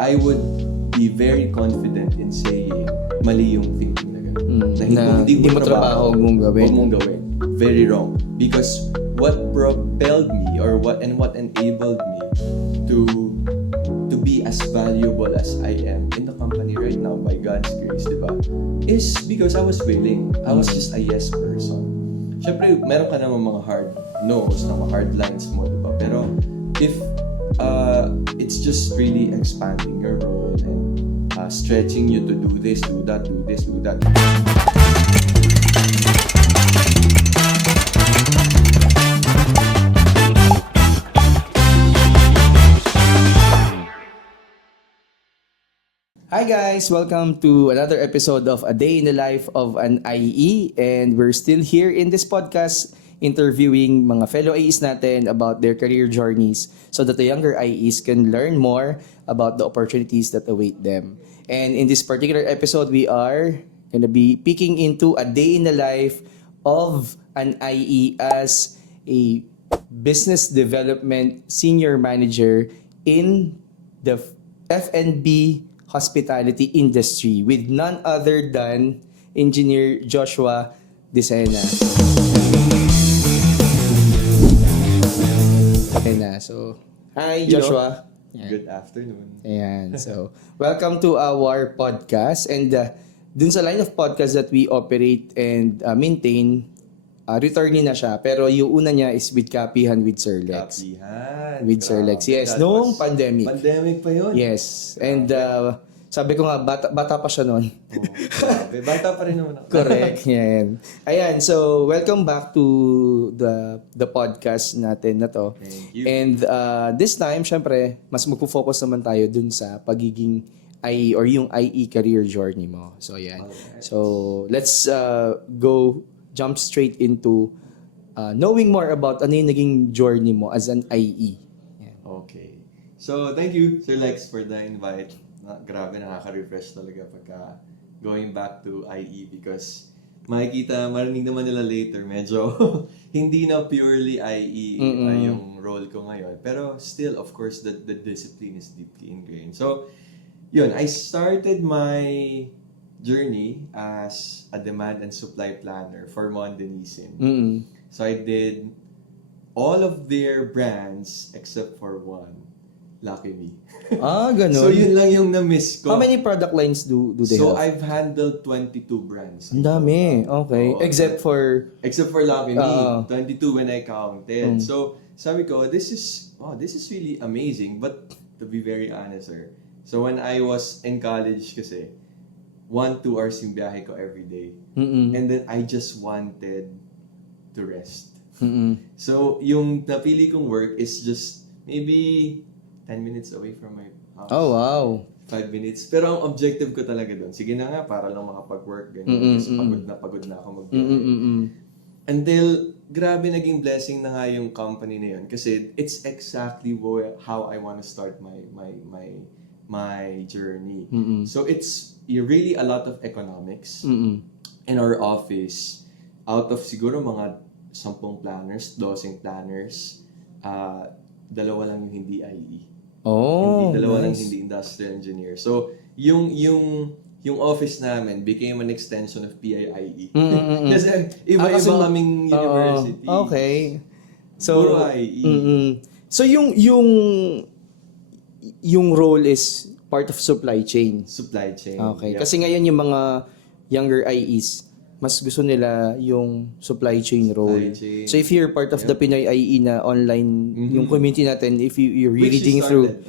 I would be very confident in saying mali yung thinking na gano'n. Na hindi mo trabaho, huwag mong gawin. Very wrong. Because what propelled me or what enabled me to be as valuable as I am in the company right now by God's grace, di ba? Is because I was willing. I was just a yes person. Siyempre, meron ka naman mga hard no's, mga hard lines mo, di ba? Pero if it's just really expanding your role and stretching you to do this, do that, do this, do that. Hi guys! Welcome to another episode of A Day in the Life of an IE, and we're still here in this podcast interviewing mga fellow IEs natin about their career journeys so that the younger IEs can learn more about the opportunities that await them. And in this particular episode, we are going to be peeking into a day in the life of an IE as a business development senior manager in the F&B hospitality industry with none other than Engineer Joshua Disena. So, hi Joshua. Good afternoon. Ayan. So, welcome to our podcast. And dun sa line of podcast that we operate and maintain, returning na siya. Pero yung una niya is with Kapihan with Sir Lex. Kapihan. With Sir Lex. Yes, noong pandemic. Pandemic pa yun. Yes. And sabi ko nga, bata pa siya noon. Oh, grabe. Bata pa rin naman ako. Correct. Yan. Ayan. So, welcome back to the podcast natin na to. Thank you. And this time, syempre, mas magpo-focus naman tayo dun sa pagiging IE or yung IE career journey mo. So, yan. Alright. So, let's jump straight into knowing more about ano yung naging journey mo as an IE. Yan. Okay. So, thank you, Sir Lex, for the invite. Grabe, nakaka-refresh talaga pagka going back to IE because marinig naman nila later, medyo hindi na purely IE yung role ko ngayon. Pero still, of course, the discipline is deeply ingrained. So, yun, I started my journey as a demand and supply planner for Mondenisin. So, I did all of their brands except for one. Lucky me. Ganun. So, yun lang yung na-miss ko. How many product lines do they So, have? I've handled 22 brands. Ang dami. Okay. Oo. Except for... Except for Lucky Me. 22 when I counted. So, sabi ko, this is really amazing. But, to be very honest, sir. So, when I was in college kasi, 1-2 hours yung biyahe ko every day. And then, I just wanted to rest. So, yung napili kong work is just maybe 10 minutes away from my house. Oh, wow. 5 minutes. Pero ang objective ko talaga doon, sige na nga, para lang makapag-work. Ganyan. Kasi pagod na ako magbiyahe. Until, grabe naging blessing na nga yung company na yun. Kasi it's exactly how I want to start my journey. So it's really a lot of economics. In our office, out of siguro mga 10 planners, 12 planners, dalawa lang yung hindi IE. Dalawa lang hindi industrial engineer. So, yung office namin became an extension of PIIE. Kasi iba-iba kaming university. Okay. So, puro IE. So, yung role is part of supply chain. Supply chain. Okay. Yep. Kasi ngayon yung mga younger IEs, mas gusto nila yung supply chain role. chain. So if you're part of the Pinoy IE na online, yung community natin, if you're reading through,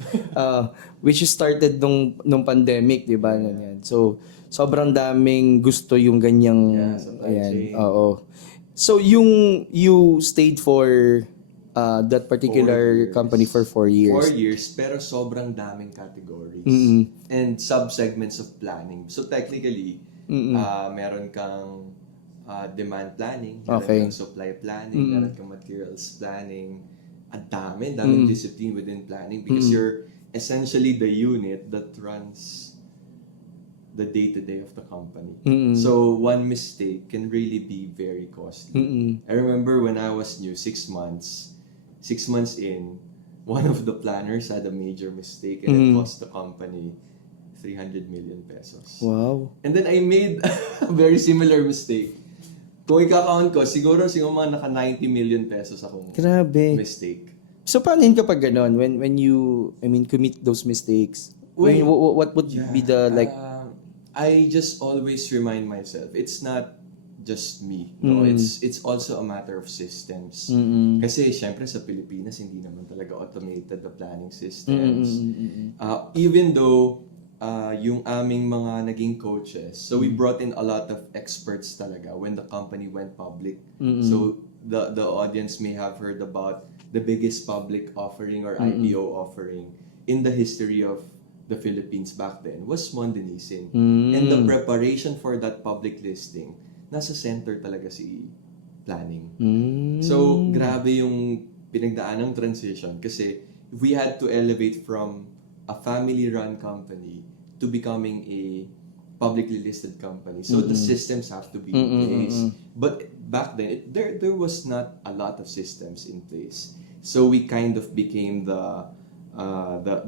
which started nung pandemic, di ba? So, sobrang daming gusto yung ganyang, supply chain. Oo. So you stayed for that particular company for 4 years. 4 years, pero sobrang daming categories. And sub-segments of planning. So technically, meron kang demand planning, meron kang supply planning, meron kang materials planning. Ang daming discipline within planning because you're essentially the unit that runs the day-to-day of the company. So one mistake can really be very costly. I remember when I was new, 6 months in, one of the planners had a major mistake and it cost the company 300 million pesos. Wow. And then I made a very similar mistake. Kung ika-count ko, siguro mga naka 90 million pesos akong Grabe. mistake. So paano yun kapag ganon? When you, commit those mistakes? What would be the I just always remind myself, it's not just me. No, it's also a matter of systems. Kasi syempre sa Pilipinas hindi naman talaga automated the planning systems. Even though yung aming mga naging coaches, so we brought in a lot of experts talaga when the company went public. So the audience may have heard about the biggest public offering or IPO offering in the history of the Philippines back then was Mondenisin. And the preparation for that public listing, nasa center talaga si planning. So, grabe yung pinagdaan ng transition kasi we had to elevate from a family-run company to becoming a publicly listed company. So, the systems have to be in place. But back then, there was not a lot of systems in place. So, we kind of became the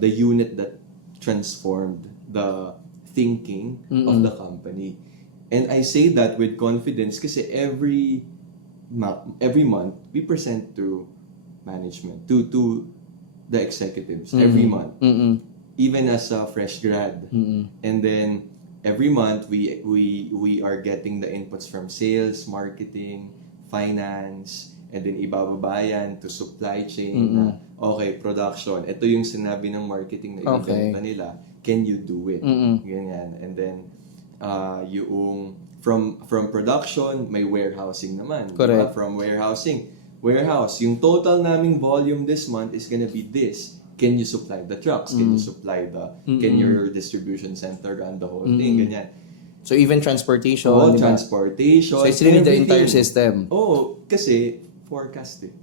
unit that transformed the thinking of the company. And I say that with confidence kasi every month we present to management, to the executives every month, even as a fresh grad. And then every month we are getting the inputs from sales, marketing, finance, and then ibababayan to supply chain na, okay, production, ito yung sinabi ng marketing na ibibenta nila, can you do it? Ganyan. And then yung from production, may warehousing naman. Correct. From warehouse, yung total naming volume this month is gonna be this. Can you supply the trucks? Can you supply can your distribution center run the whole thing? Ganyan. So even transportation. Transportation. So it's really the entire system. Kasi forecast eh.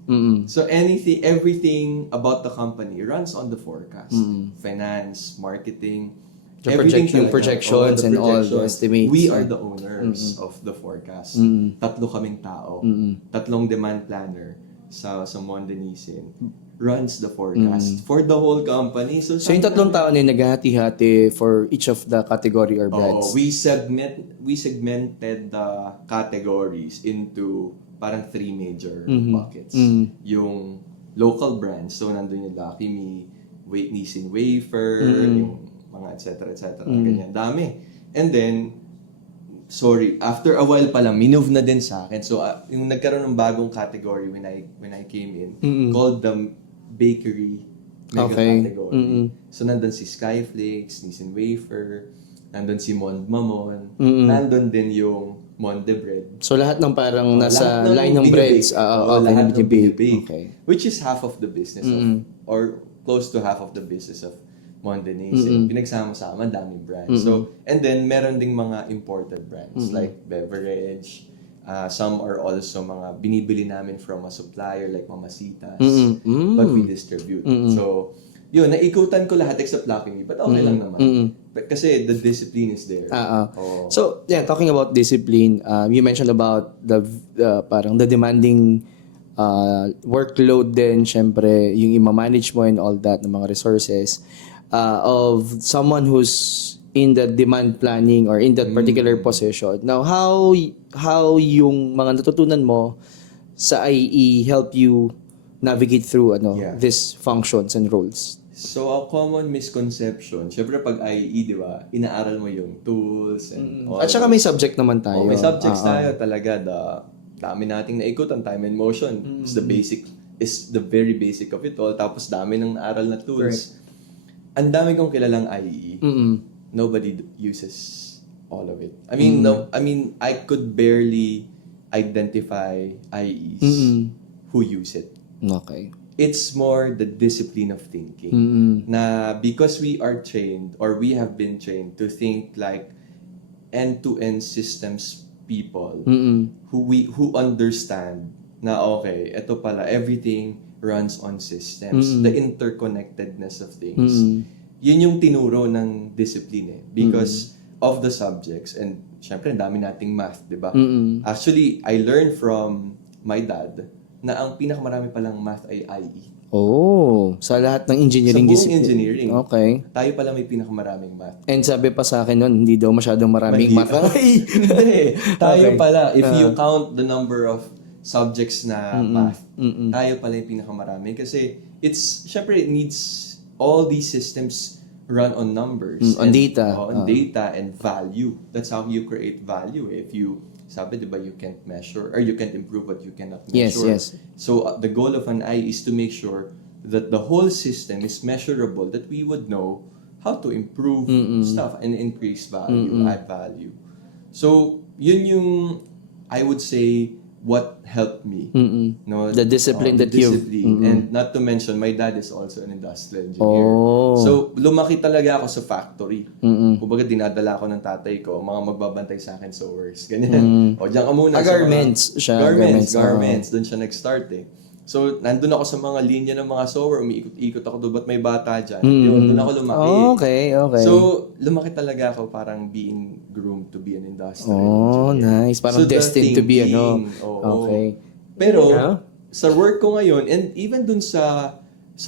So everything about the company runs on the forecast. Finance, marketing, Yung projections and all the estimates. We are the owners of the forecast. Tatlo kaming tao. Tatlong demand planner sa Mondenisin runs the forecast for the whole company. So yung tatlong tao na naghahati-hati for each of the category or brands. We segmented the categories into parang 3 major buckets. Yung local brands, so nandun yung Lucky Me, Nissin Wafer, yung mga etc. Ganyan, dami. And then, after a while pala, minove na din sa akin. So, yung nagkaroon ng bagong category when I came in, called the bakery mega category. So, nandun si Skyflakes, Nissin Wafer, nandun si Mond Mamon, nandun din yung Monde Bread. So, lahat ng parang nasa line ng breads. Lahat ng binibake. Okay. Which is half of the business or close to half of the business of Mondenisin. Pinagsama-sama, daming brands. So, and then, meron ding mga imported brands like beverage. Some are also mga binibili namin from a supplier like Mamasitas. But we distribute. So, yun, naikutan ko lahat except Lucky Me. But okay lang naman. Kasi the discipline is there. So, yeah, talking about discipline, you mentioned about the parang the demanding workload din, syempre, yung ima-manage mo and all that, ng mga resources of someone who's in the demand planning or in that particular position. Now, how yung mga natutunan mo sa IE help you navigate through these functions and roles? So, a common misconception, syempre pag IE, di ba, inaaral mo yung tools and all. At saka may subject naman tayo. May subjects tayo talaga. Dami nating naikutan, time and motion. Is the very basic of it all. Tapos dami ng naaral na tools. Ang dami kong kilalang IE. Nobody uses all of it. I mean, I could barely identify IEs who use it. Okay. It's more the discipline of thinking. Na because we are trained or we have been trained to think like end-to-end systems people who understand na okay, ito pala, everything runs on systems. The interconnectedness of things. Yun yung tinuro ng discipline eh. Because of the subjects. And syempre, dami nating math, di ba? Actually, I learned from my dad na ang pinakamarami palang math ay IE. Oh, sa lahat ng engineering Sa buong discipline. engineering. Okay. Tayo pala may pinakamaraming math. And sabi pa sa akin nun, hindi daw masyadong maraming Mali. math. Hindi. Tayo Okay. pala, if you count the number of subjects na math, tayo pala yung pinakamarami. Kasi syempre it needs all these systems run on numbers. On data. On data and value. That's how you create value. If you, sabi diba, you can't measure or you can't improve what you cannot measure. Yes. So the goal of an IE is to make sure that the whole system is measurable, that we would know how to improve stuff and increase value, add value. So yun yung, I would say, what helped me. No, The discipline that you've- discipline. And not to mention, my dad is also an industrial engineer. Oh. So, lumaki talaga ako sa factory. Kumbaga, dinadala ako ng tatay ko, mga magbabantay sa akin sewers. Ganyan. O, diyan ka muna. sa mga- Garments siya. Garments. Doon siya nag-start eh. So, nandun ako sa mga linya ng mga sewer, umiikot-ikot ako doon, ba't may bata dyan? Yun, doon ako lumaki. Okay. So, lumaki talaga ako parang being groomed to be an industrial Oh, engineer. nice. Parang So, the destined to be thinking, oo. Okay. Pero, Yeah. sa work ko ngayon, and even dun sa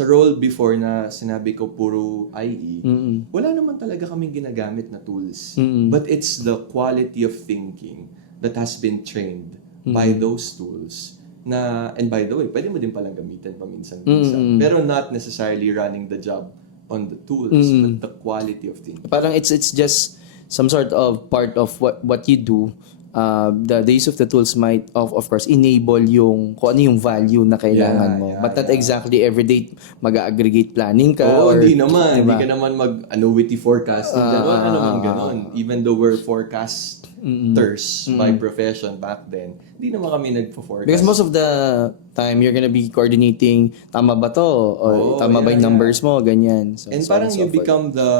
role before na sinabi ko puro IE, wala naman talaga kaming ginagamit na tools. But it's the quality of thinking that has been trained by those tools. And by the way, pwede mo din palang gamitin paminsan-minsan. Pero not necessarily running the job on the tools, but the quality of thinking. Parang it's just some sort of part of what you do. The use of the tools might of course enable yung kung ano yung value na kailangan mo. But not exactly everyday mag-aggregate planning ka. Oo, or, hindi naman. diba? Hindi ka naman witty forecasting. Wala naman ganon. Even though we're forecasters by profession back then, hindi naman kami nagpo-forecast. Because most of the time, you're gonna be coordinating, tama ba to? Or tama ba yung numbers mo? Ganyan. So, And so parang on and so you forth. become the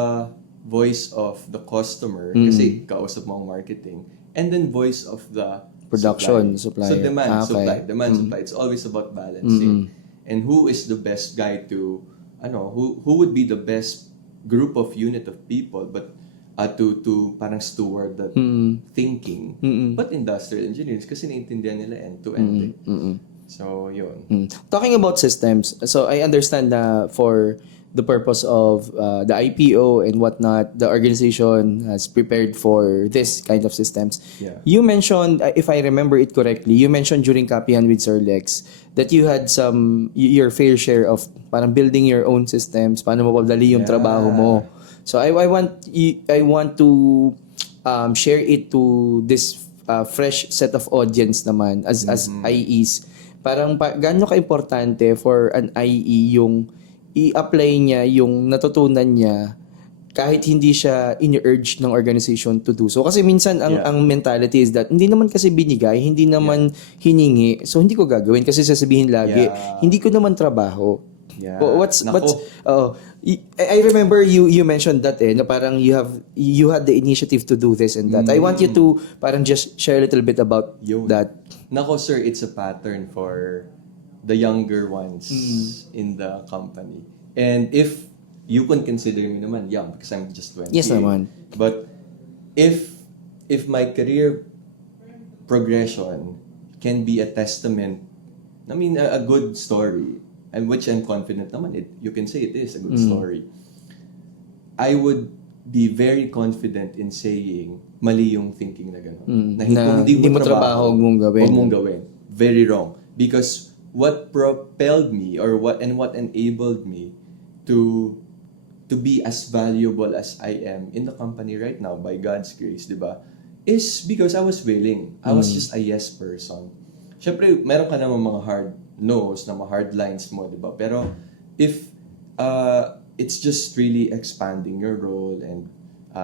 voice of the customer kasi kausap mo ang marketing. And then voice of the Production, supplier. supplier. So demand, Okay. supply. Demand, supply. It's always about balancing. And who is the best guy to, who would be the best group of unit of people but to parang steward that thinking. But industrial engineers kasi naintindihan nila end-to-end. So, yun. Talking about systems, so I understand na for the purpose of the IPO and whatnot, the organization has prepared for this kind of systems. Yeah. You mentioned, if I remember it correctly, you mentioned during Kapihan with Sir Lex that you had your fair share of parang building your own systems, paano mapadali yung trabaho mo. So I want to share it to this fresh set of audience naman as IEs. Parang gaano ka-importante for an IE yung i-apply niya yung natutunan niya kahit hindi siya in-urge ng organization to do so. Kasi minsan ang mentality is that hindi naman kasi binigay, hindi naman hiningi, so hindi ko gagawin kasi sasabihin lagi, hindi ko naman trabaho. Yeah. I remember you mentioned that na parang you had the initiative to do this and that. I want you to parang just share a little bit about that. Nako sir, it's a pattern for the younger ones in the company. And if you can consider me naman young because I'm just 20. Yes naman. But if my career progression can be a testament, a good story, and which I'm confident naman, you can say it is a good story. I would be very confident in saying mali yung thinking na gano'n. Na hindi mo trabaho, huwag mong gawin. Very wrong. Because what propelled me or what enabled me to be as valuable as I am in the company right now by God's grace, di ba? Is because I was willing. I was just a yes person. Siyempre, meron ka naman mga hard no's, na mga hard lines mo, di ba? Pero if it's just really expanding your role and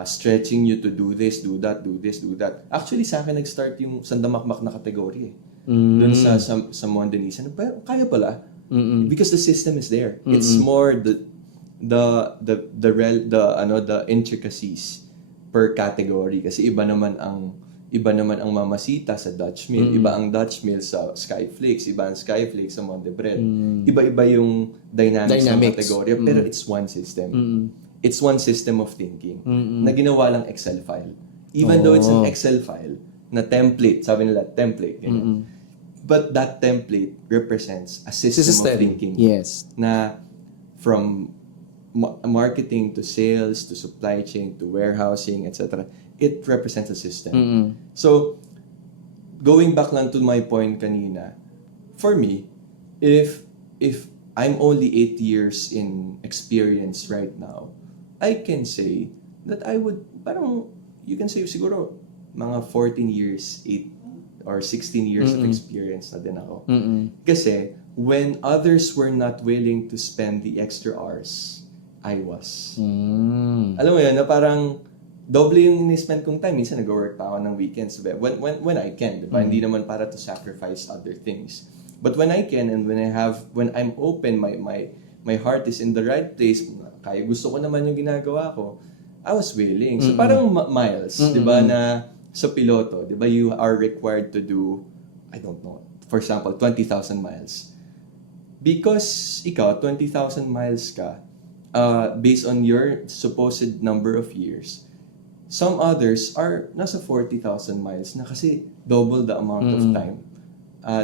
stretching you to do this, do that, do this, do that. Actually, sa akin nag-start yung sandamakmak na kategory eh. Doon sa Mondanisan, pero kaya pala. Because the system is there. It's more the intricacies per category kasi iba naman ang Mamasita sa Dutch Mill, iba ang Dutch Mill sa Skyflakes, iba ang Skyflakes sa Mondebread. Iba-iba yung dynamics ng kategorya, pero it's one system. It's one system of thinking na ginawa lang Excel file. Even though it's an Excel file na template, sabi nila template, ganyan. But that template represents a system of thinking Yes. na from marketing to sales to supply chain to warehousing, etc. It represents a system. So, going back lang to my point kanina, for me, if I'm only 8 years in experience right now, I can say that I would, parang, you can say siguro, mga 14 years, 8 or 16 years of experience na din ako. Kasi, when others were not willing to spend the extra hours, I was. Alam mo yun, na parang, doble yung ni-spend kong time. Minsan nag-work pa ako ng weekends. When I can, diba? Hindi naman para to sacrifice other things. But when I can and when I'm open, my heart is in the right place, kaya gusto ko naman yung ginagawa ko, I was willing. So parang miles, diba, na sa piloto, diba, you are required to do, I don't know, for example, 20,000 miles. Because ikaw, 20,000 miles ka, based on your supposed number of years, some others are nasa 40,000 miles na kasi double the amount of time,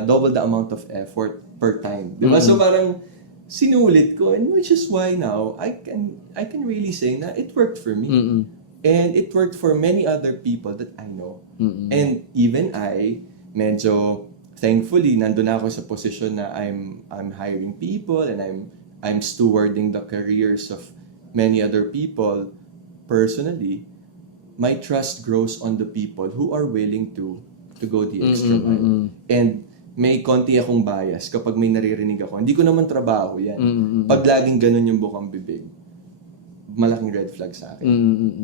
double the amount of effort per time. Diba? So parang sinulit ko, and which is why now I can really say na it worked for me. And it worked for many other people that I know. And even I, medyo thankfully, nandun ako sa position na I'm hiring people and I'm stewarding the careers of many other people. Personally, my trust grows on the people who are willing to go the extra mile. And may konti akong bias kapag may naririnig ako. Hindi ko naman trabaho yan. Pag laging ganun yung bukang bibig, malaking red flag sa akin.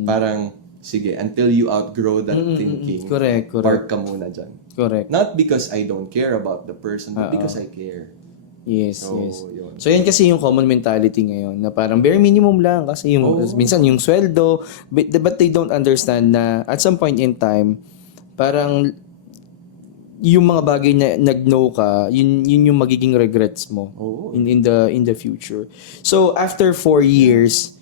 Parang, sige, until you outgrow that thinking, Correct. park ka muna dyan. Correct. Not because I don't care about the person, but because I care. Yes, So, yes. yun. So, yan kasi yung common mentality ngayon na parang bare minimum lang kasi yung minsan yung sweldo, but they don't understand na at some point in time, parang yung mga bagay na nag-know ka, yun yung magiging regrets mo in the future. So, after 4 years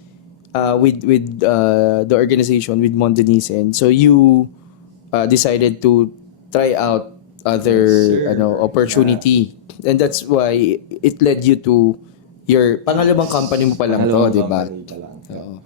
with the organization, with Mondenisen, so you decided to try out other opportunity. And that's why it led you to your pangalawang company mo pa lang to, di ba? Company pa lang.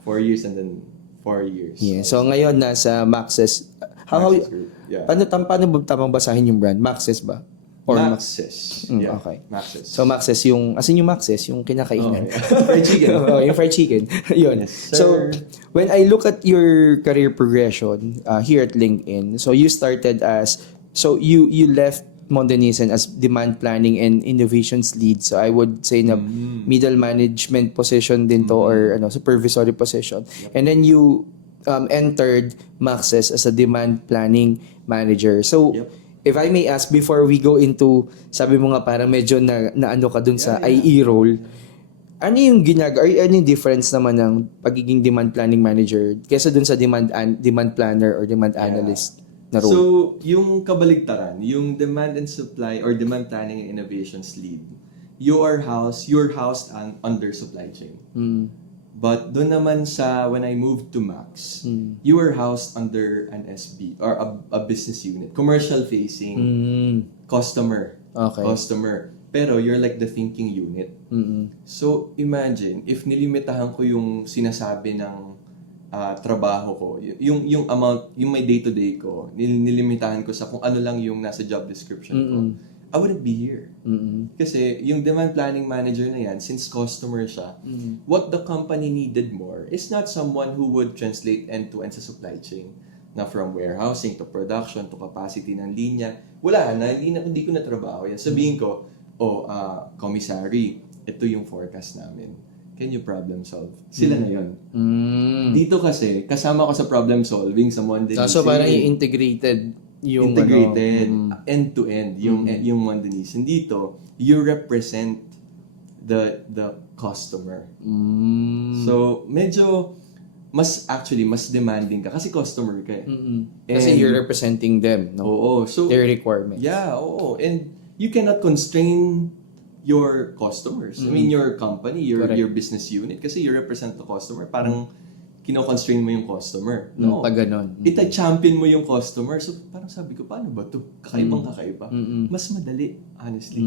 4 years and then 4 years. Yeah. So ngayon nasa Maxes. Maxes Group, yeah. Paano ba tamang basahin yung brand? Maxes ba? Or Maxes. Yeah. Okay. Maxes. So Maxes yung Maxes yung kinakainan. Fried chicken. Yung fried chicken. Yun. Yes, So when I look at your career progression here at LinkedIn, so you started as you left Mondenisen as demand planning and innovations lead. So I would say na middle management position din to or supervisory position. And then you entered Maxes as a demand planning manager. So if I may ask before we go into, sabi mo nga parang medyo na ano ka dun sa IE role, ano yung ano yung difference naman ng pagiging demand planning manager kaysa dun sa demand planner or demand analyst na role? So, yung kabaligtaran, yung demand and supply or demand planning and innovations lead, you're housed under supply chain. But doon naman when I moved to Max, you were housed under an SB or a business unit, commercial facing, customer. Pero you're like the thinking unit. So imagine, if nilimitahan ko yung sinasabi ng trabaho ko, yung amount, yung may day-to-day ko, nilimitahan ko sa kung ano lang yung nasa job description ko, I wouldn't be here. Kasi yung demand planning manager na yan, since customer siya, what the company needed more is not someone who would translate end-to-end sa supply chain. Na from warehousing to production to capacity ng linya. Wala na, hindi ko na trabaho yan. Sabihin ko, commissary, ito yung forecast namin. Can you problem solve? Sila na yun. Dito kasi, kasama ko sa problem solving sa Mondenisen. So parang integrated yung end-to-end, yung Mondenisen. Dito, you represent the customer. So, medyo, mas demanding ka kasi customer ka eh. Kasi you're representing them, no? Oo. So, their requirements. Yeah, oo. And you cannot constrain your customers. I mean, your company, your business unit, kasi you represent the customer. Parang kino-constrain mo yung customer. No. Pag ganon. Ita-champion mo yung customer. So, parang sabi ko, paano ba to? Kakaibang kakaiba. Mas madali, honestly.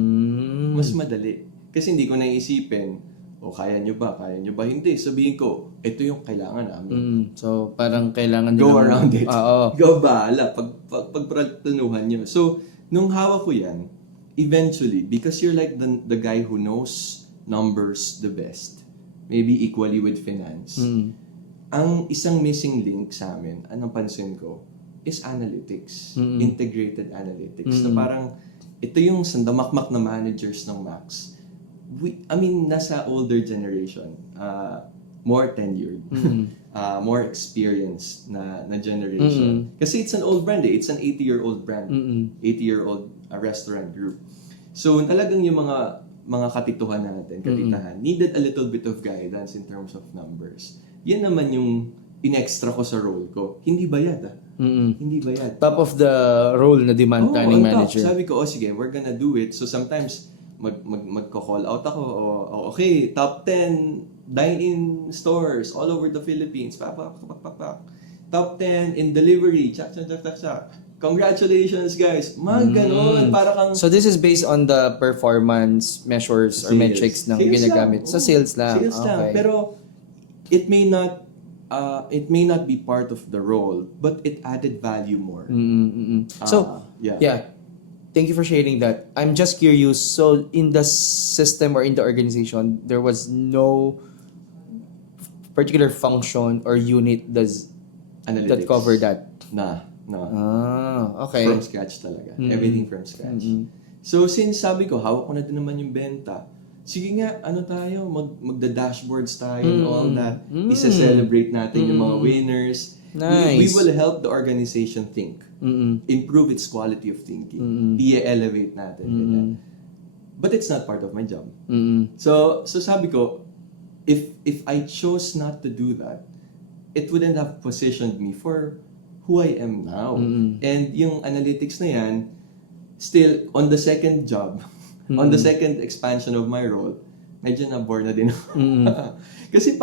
Mas madali. Kasi hindi ko naisipin, kaya nyo ba? Kaya nyo ba? Hindi. Sabihin ko, ito yung kailangan namin. So, parang kailangan Go around it. Oo. Go bahala. Pagplanuhan nyo. So, nung hawak ko yan, eventually, because you're like the guy who knows numbers the best, maybe equally with finance, ang isang missing link sa amin, anong pansin ko, is analytics. Integrated analytics. Na parang, ito yung sandamakmak na managers ng Max. Nasa older generation, more tenured, more experienced na generation. Kasi it's an old brand It's an 80-year-old brand. 80-year-old restaurant group. So, talagang yung mga katituhan natin, katitahan, needed a little bit of guidance in terms of numbers. Yan naman yung in-extra ko sa role ko. Hindi bayad Hindi bayad. Top of the role na demand planning on top. manager. Sabi ko, sige, we're gonna do it. So sometimes, magko-call out ako, okay, top 10 dine-in stores all over the Philippines. Pak. Top 10 in delivery. Chak. Congratulations, guys. Ganon. Para kang... So this is based on the performance measures or metrics na ginagamit. Sa sales lang. Sales lang. Pero it may not be part of the role, but it added value more. So, yeah. Thank you for sharing that. I'm just curious. So, in the system or in the organization, there was no particular function or unit that cover that? No. Okay. From scratch talaga. Everything from scratch. So, since sabi ko, hawak ko na din naman yung benta, sige nga, tayo, magda-dashboards tayo and all that. Isa-celebrate natin yung mga winners. Nice. We will help the organization think. Improve its quality of thinking. I-elevate natin. But it's not part of my job. So sabi ko, if I chose not to do that, it wouldn't have positioned me for who I am now. And yung analytics na yan, still, on the second job, on the second expansion of my role, medyo na-bore na din ako. Kasi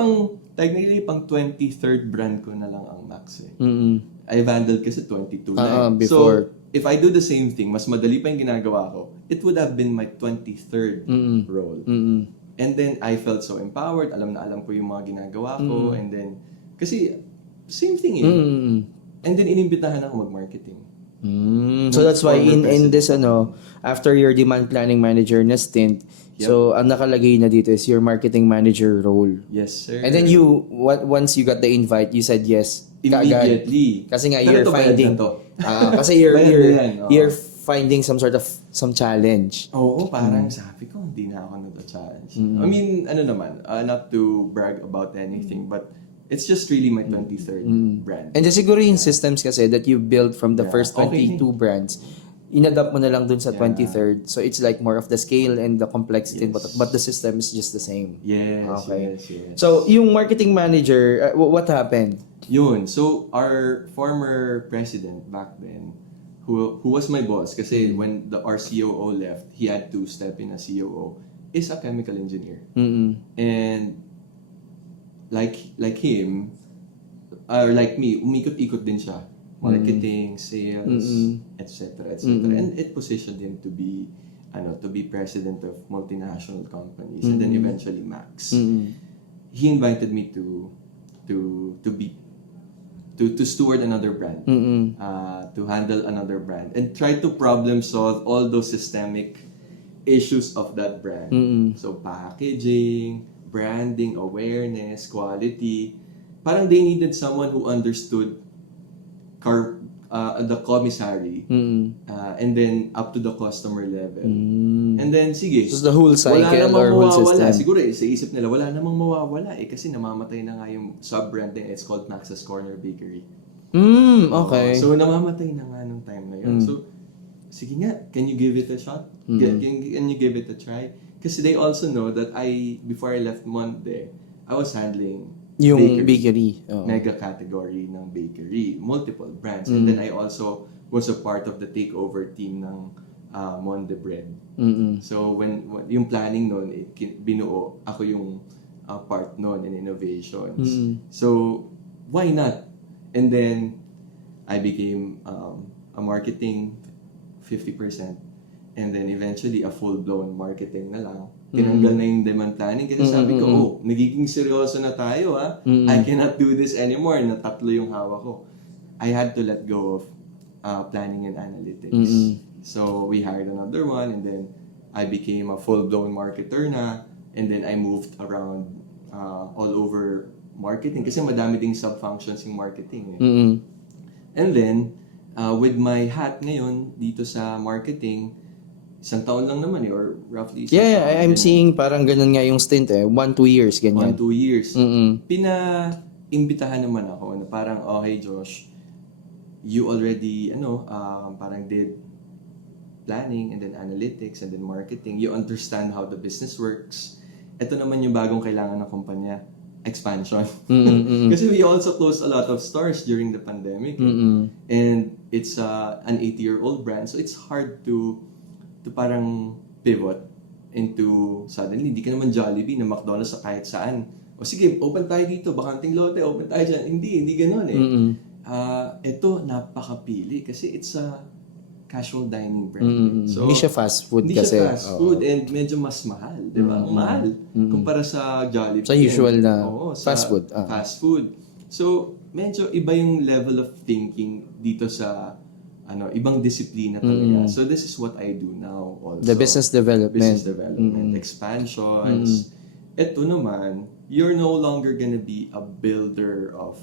technically, pang 23rd brand ko na lang ang Max I've handled kasi 22 na. Before. So, if I do the same thing, mas madali pa yung ginagawa ko, it would have been my 23rd role. And then, I felt so empowered. Alam ko yung mga ginagawa ko. And then, kasi, same thing And then, inimbitahan ako mag-marketing. So that's why in this after your demand planning manager na stint, so ang nakalagay na dito is your marketing manager role. Yes, sir. And then once you got the invite, you said yes. Immediately. Kasi nga Pero you're finding kasi you're finding some challenge. Oo, parang sabi ko, hindi na ako nag-challenge. Not to brag about anything, but it's just really my 23rd brand. And siguro yung systems kasi that you built from the first 22 brands, inadapt mo na lang dun sa 23rd. So it's like more of the scale and the complexity, but the system is just the same. Yes, okay. Yes. So yung marketing manager, what happened? Yun. So our former president back then, who was my boss, kasi when our COO left, he had to step in as COO, is a chemical engineer. And like him, or like me, umikot-ikot din siya. Marketing, sales, etc. And it positioned him to be president of multinational companies and then eventually Max. He invited me to steward another brand, to handle another brand and try to problem solve all those systemic issues of that brand. So packaging, branding, awareness, quality. Parang they needed someone who understood the commissary and then up to the customer level. And then, sige. So the whole cycle or whole system. Siguro sa isip nila, wala namang mawawala kasi namamatay na nga yung sub-brand na it's called Max's Corner Bakery. Okay. So namamatay na nga nung time na yun. So, sige nga, can you give it a shot? Can you give it a try? Kasi they also know that before I left Monday, I was handling yung bakery. Mega category ng bakery. Multiple brands. And then I also was a part of the takeover team ng Monde Bread. So when yung planning nun, binuo, ako yung part nun in innovations. So why not? And then, I became a marketing 50%. And then eventually, a full-blown marketing na lang. Tinanggal na yung demand planning kasi sabi ko, nagiging seryoso na tayo ha. I cannot do this anymore na tatlo yung hawak ko. I had to let go of planning and analytics. So, we hired another one and then I became a full-blown marketer na and then I moved around all over marketing kasi madami ding sub-functions yung marketing. And then, with my hat ngayon dito sa marketing, isang taon lang naman or roughly isang Yeah, taon. I'm seeing parang ganun nga yung stint 1-2 years, ganyan. 1-2 years. Pina-imbitahan naman ako na parang, okay Josh, you already, parang did planning and then analytics and then marketing. You understand how the business works. Ito naman yung bagong kailangan ng kumpanya, expansion. Kasi we also closed a lot of stores during the pandemic. And it's an 80-year-old brand, so it's hard to parang pivot into suddenly, hindi ka naman Jollibee na McDonald's sa kahit saan. O sige, open tayo dito, bakanting lote, open tayo dyan. Hindi ganun eh. Ito, napakapili kasi it's a casual dining brand. So, hindi siya fast food hindi kasi. Hindi siya fast food and medyo mas mahal, di ba? Mahal kumpara sa Jollibee. Sa usual na sa fast food. Fast food. So, medyo iba yung level of thinking dito sa ibang disiplina talaga. So, this is what I do now also. The business development. Expansions. Ito naman, you're no longer gonna be a builder of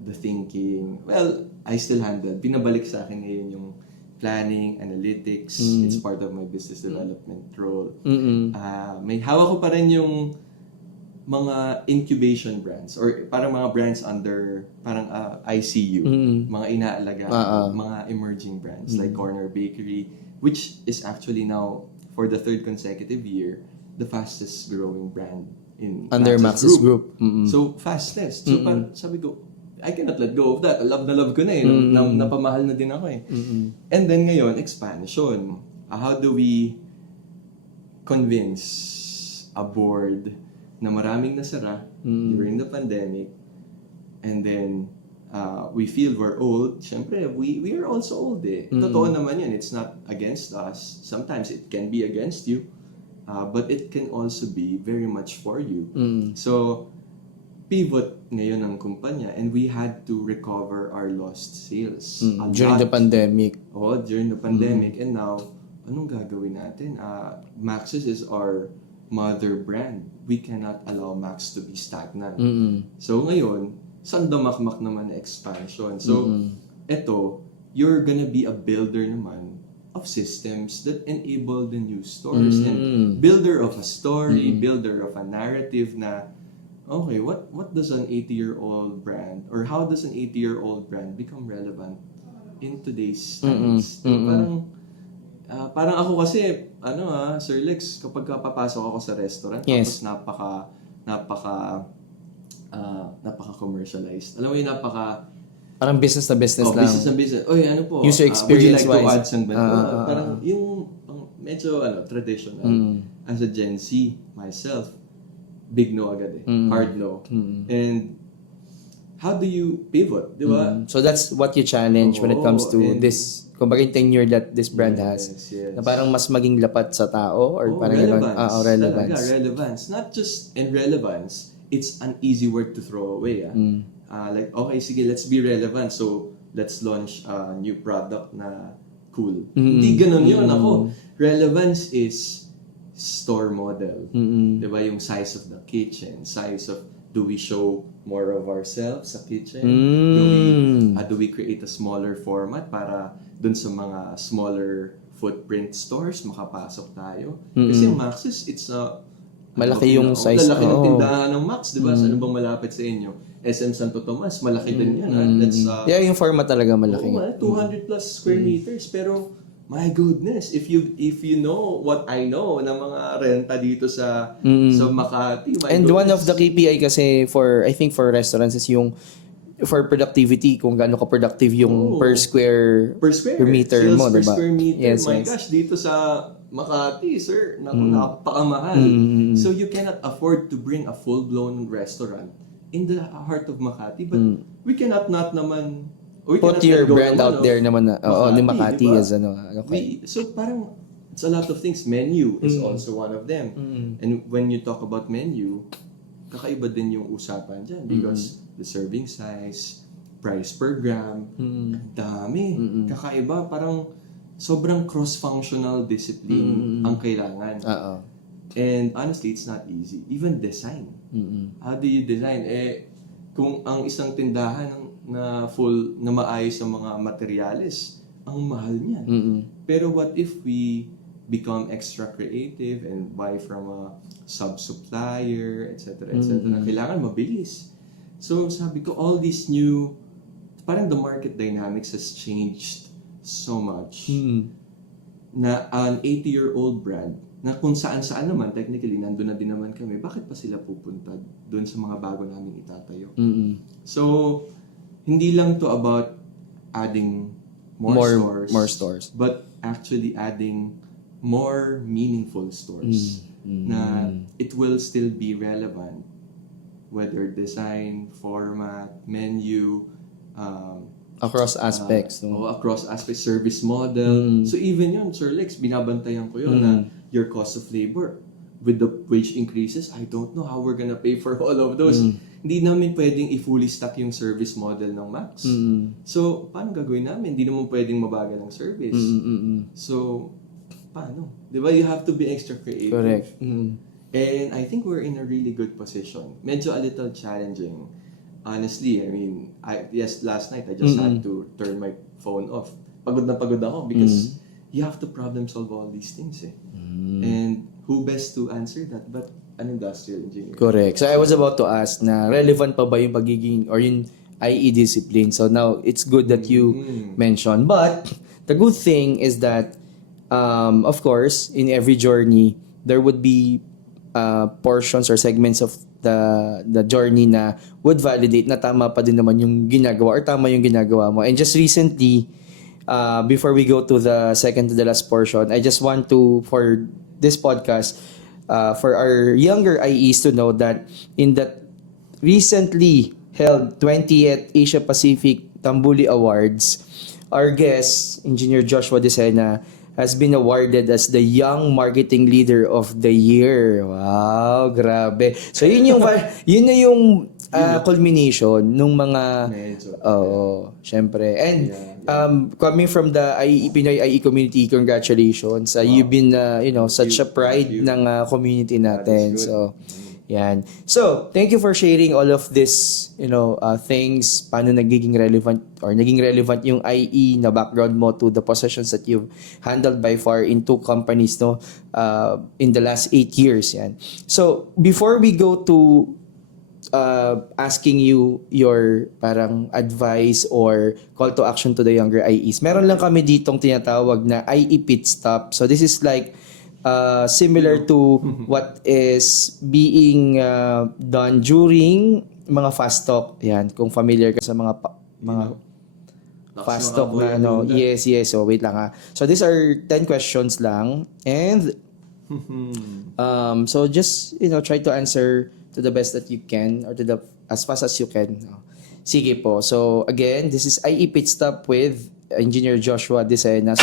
the thinking. Well, I still handle. Pinabalik sa akin ngayon yung planning, analytics. It's part of my business development role. May hawak ko pa rin yung mga incubation brands or parang mga brands under parang ICU, mga inaalaga, mga emerging brands like Corner Bakery, which is actually now for the 3rd consecutive year the fastest growing brand in under Maxis Group. So fastest. So sabi ko, I cannot let go of that. Love na love ko na eh. Napamahal na din ako eh. And then ngayon, expansion. How do we convince a board na maraming nasara during the pandemic and then we feel we're old. Siyempre, we are also old eh. Totoo naman yun. It's not against us. Sometimes it can be against you. But it can also be very much for you. So, pivot ngayon ang kumpanya and we had to recover our lost sales. During the pandemic. Oh, during the pandemic. And now, anong gagawin natin? Maxis is our mother brand. We cannot allow Max to be stagnant. So ngayon, sandamakmak naman na expansion. So, eto, you're gonna be a builder naman of systems that enable the new stores. And builder of a story, builder of a narrative na, okay, what does an 80-year-old brand, or how does an 80-year-old brand become relevant in today's times? Parang ako kasi, Sir Lex, kapag papasok ako sa restaurant, tapos napaka-commercialized. Alam mo yung parang business na business lang. Business na business. Oy, ano po? User experience would you like wise. to add something? Parang yung medyo traditional. As a Gen Z, myself, big no agad eh. Hard no. And how do you pivot? Di ba? So that's what you challenge when it comes to this, kumbaga yung tenure that this brand has. Yes. Na parang mas maging lapat sa tao or parang relevance. Relevance. Talaga, relevance. Not just in relevance, it's an easy word to throw away. Like, okay, sige, let's be relevant. So, let's launch a new product na cool. Hindi ganun yun. Ako, relevance is store model. Diba? Yung size of the kitchen, size of, do we show more of ourselves sa kitchen? Do we create a smaller format para dun sa mga smaller footprint stores makapasok tayo? Kasi Maxis, it's a malaki yung size. Lalaki ng tindahan ng Max, di ba? Saan bang malapit sa inyo? SM Santo Tomas, malaki din yan. Yung format talaga malaki. 200 plus square meters. Pero, my goodness, if you know what I know na mga renta dito sa Makati, and goodness. One of the KPI kasi I think for restaurants is yung for productivity, kung gaano ka productive yung per square meter sales mo, per diba? Square meter. Yes, Gosh, dito sa Makati, sir, napakamahal. So you cannot afford to bring a full-blown restaurant in the heart of Makati, but we cannot not naman, we Put cannot your let go brand naman out of there naman na, ni Makati diba? as ano. Okay. So parang, it's a lot of things. Menu is also one of them. And when you talk about menu, kakaiba din yung usapan dyan because the serving size, price per gram, ang dami. Kakaiba, parang sobrang cross-functional discipline ang kailangan. And honestly, it's not easy. Even design. How do you design? Kung ang isang tindahan na full, na maayos sa mga materyales, ang mahal niyan. Pero what if we become extra creative and buy from a sub-supplier, etc., etc. Kailangan mabilis. So sabi ko, all these new, parang the market dynamics has changed so much na an 80-year-old brand na kung saan-saan naman, technically, nandun na din naman kami, bakit pa sila pupunta doon sa mga bago namin itatayo? So, hindi lang to about adding more stores, but actually adding more meaningful stores na it will still be relevant, whether design, format, menu, across aspects. Across aspects, service model. So even yun, Sir Lex, binabantayan ko yun na your cost of labor. With the wage increases, I don't know how we're gonna pay for all of those. Hindi namin pwedeng i-fully stock yung service model ng Max. So, paano gagawin namin? Hindi naman pwedeng mabagal ang service. So, paano? Di ba? You have to be extra creative. Correct. And I think we're in a really good position. Medyo a little challenging. Honestly, I mean, last night I just had to turn my phone off. Pagod na pagod ako because you have to problem solve all these things And who best to answer that but an industrial engineer? Correct. So I was about to ask na relevant pa ba yung pagiging or yung IE discipline? So now it's good that you mentioned. But the good thing is that of course, in every journey, there would be portions or segments of the journey na would validate na tama pa din naman yung ginagawa or tama yung ginagawa mo. And just recently, before we go to the second to the last portion, I just want to, for this podcast, for our younger IEs to know that in that recently held 20th Asia Pacific Tambuli Awards, our guest, Engineer Joshua Desena, has been awarded as the Young Marketing Leader of the Year. Wow, grabe. So yun yun na yung culmination nung mga syempre. And coming from the Pinoy IE community, congratulations. You've been such a pride ng community natin. So yan. So, thank you for sharing all of this, things, paano naging relevant yung IE na background mo to the positions that you've handled by far in 2 companies, in the last 8 years. Yan. So, before we go to asking you your parang advice or call to action to the younger IEs, meron lang kami ditong tinatawag na IE pit stop. So, this is like similar to what is being done during mga fast talk. Yan, kung familiar ka sa mga fast talk na Yes. So wait lang So these are 10 questions lang and so just try to answer to the best that you can or to as fast as you can. Sige po. So again, this is IE Pit Stop with Engineer Joshua Desena.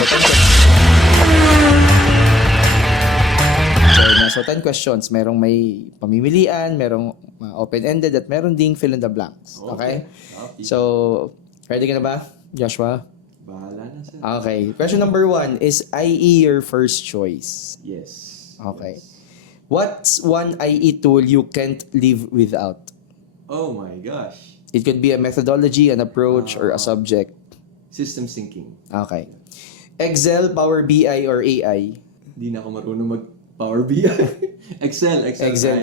So 10 questions. Merong may pamimilian, merong open-ended, at meron ding fill in the blanks. Okay? So, ready ka na ba, Joshua? Bahala na, sir. Okay. Question number 1, is IE your first choice? Yes. Okay. What's one IE tool you can't live without? Oh my gosh. It could be a methodology, an approach, or a subject. System thinking. Okay. Excel, Power BI, or AI? Hindi na ako marunong Power BI. Excel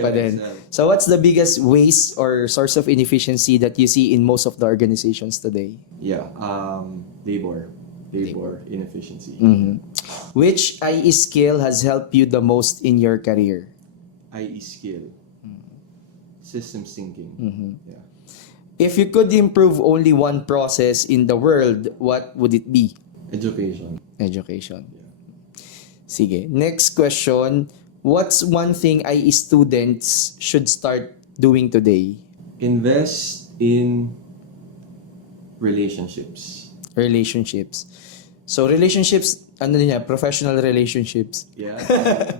pa din. So what's the biggest waste or source of inefficiency that you see in most of the organizations today? Yeah, labor inefficiency. Which IE skill has helped you the most in your career? IE skill. Systems thinking. Yeah. If you could improve only one process in the world, what would it be? Education. Yeah. Sige. Next question. What's one thing IE students should start doing today? Invest in relationships. Relationships. So, relationships, ano din niya, professional relationships. Yeah,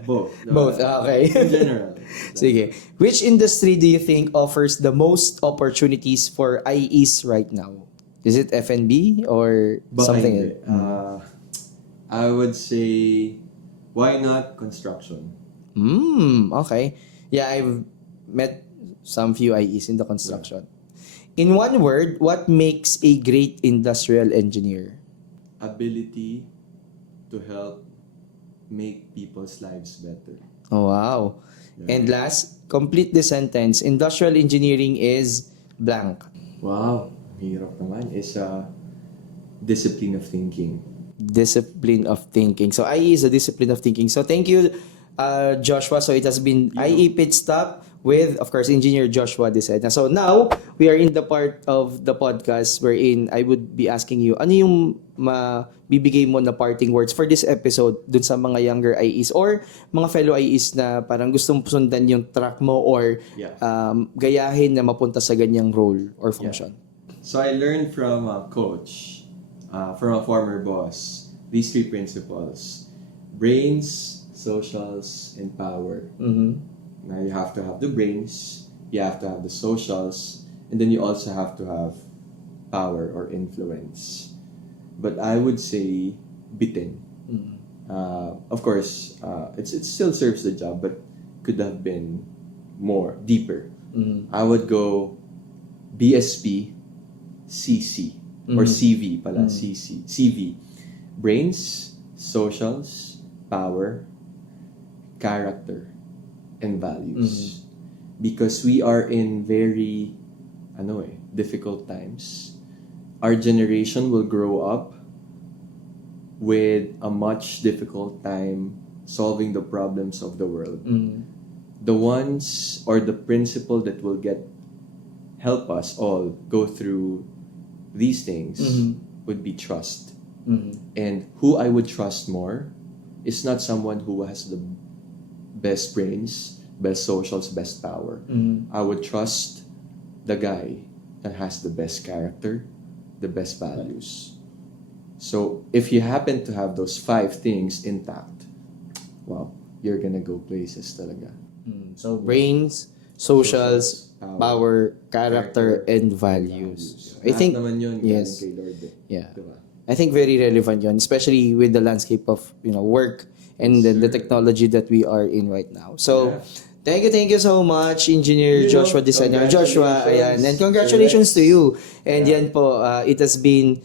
both. Both, okay. In general. Sige. Which industry do you think offers the most opportunities for IEs right now? Is it F&B or Baka something hindi. else? I would say, why not construction? Okay. Yeah, I've met some few IEs in the construction. In one word, what makes a great industrial engineer? Ability to help make people's lives better. Oh, wow. Yeah. And last, complete the sentence. Industrial engineering is blank. Wow, hirap naman. Is a discipline of thinking. Discipline of thinking. So IE is a discipline of thinking. So thank you, Joshua. So it has been IE Pit Stop with, of course, Engineer Joshua Desena. So now, we are in the part of the podcast wherein I would be asking you, ano yung mabibigay mo na parting words for this episode dun sa mga younger IEs or mga fellow IEs na parang gustong sundan yung track mo or gayahin na mapunta sa ganyang role or function? So I learned from a coach, from a former boss, these 3 principles: brains, socials, and power. Now you have to have the brains, you have to have the socials, and then you also have to have power or influence. But I would say bitin. Of course, it still serves the job, but could have been more, deeper. I would go BSP, CC, or CV pala, CC, CV. Brains, socials, power, character, and values. Because we are in very difficult times. Our generation will grow up with a much difficult time solving the problems of the world. The ones or the principle that will help us all go through these things would be trust. And who I would trust more is not someone who has the best brains, best socials, best power. I would trust the guy that has the best character, the best values. So if you happen to have those 5 things intact, wow, you're gonna go places talaga. So brains, socials, power, character, and values. I think naman yun, yes. kay Lord, Yeah. diba? I think very relevant yun, especially with the landscape of work and the technology that we are in right now. So, thank you so much, Engineer Joshua Desena. Joshua, ayan. And congratulations to you. And yan po, it has been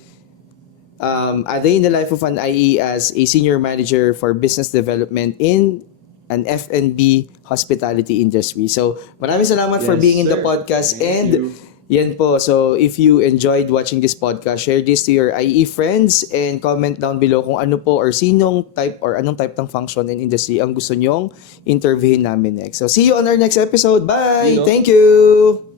a day in the life of an IE as a senior manager for business development in an F&B hospitality industry. So, maraming salamat for being in the podcast. Thank you. Yan po. So, if you enjoyed watching this podcast, share this to your IE friends and comment down below kung ano po or sinong type or anong type ng function and industry ang gusto nyong interviewin namin next. So, see you on our next episode. Bye! Thank you!